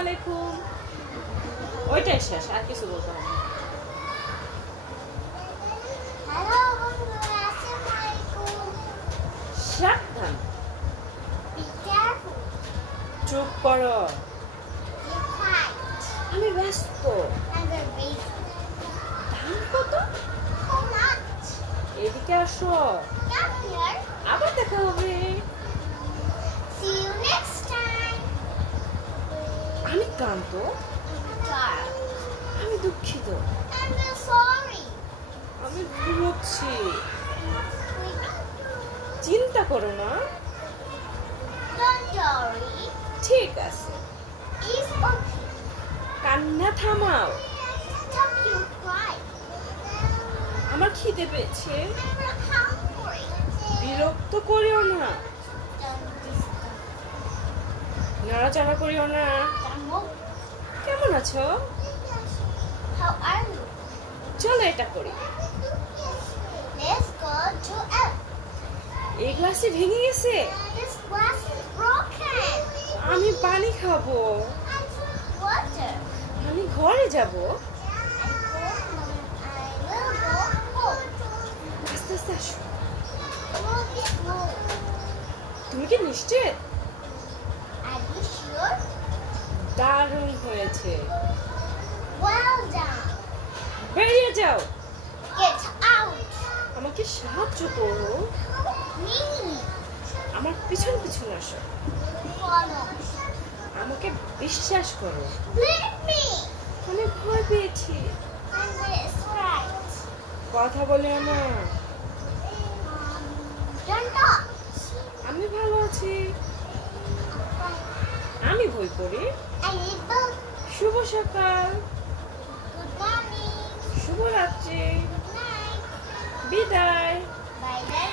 আলাইকুম। ওইটাই শেষ, আর কিছু বলতে হবে না। হ্যালো বন্ধুরা, আসসালামু আলাইকুম। সাবধান, Be careful. চুপ করো, You fight. আমি ব্যস্ত। And the reason. দাম কত? How much? এদিকে আসো, Come here. আবার দেখা হবে। See you next time. আমি ক্লান্ত, Tired. আমি দুঃখিত, I'm so sorry. আমি ভুল হচ্ছি। We চিন্তা করো না, don't worry. ঠিক আছে। It's okay. কান্না থামাও, Stop your cry. আমার খিদে পেয়েছে। I'm not hungry. বিরক্ত করিও না, Don't disturb. নড়াচড়া করিও না। Don't move. কেমন আছো? How are you? চলো এটা করি। Let's go to L. এই গ্লাসে ভেঙে গেছে, This glass is broken. আমি পানি খাবো। I drink water. আমি ঘরে যাব। I will go home. আস্তে আস্তে আসো। Slowly, slow. তুমি কি নিশ্চিত? Are you sure? দারুণ হয়েছে। Well done. বেরিয়ে যাও, Get out. আমাকে সাহায্য করো। Me. আমার পিছন পিছন আসো, Follow. আমাকে বিশ্বাস করো। Leave me. আমি ভয় পেয়েছি। And this right. কথা বলে না, Don't touch. আমি ভালো আছি। আমি ভয় করি। I need both. শুভ সকাল, Good morning. শুভ রাত্রি, Good night. বিদায়। Bye bye.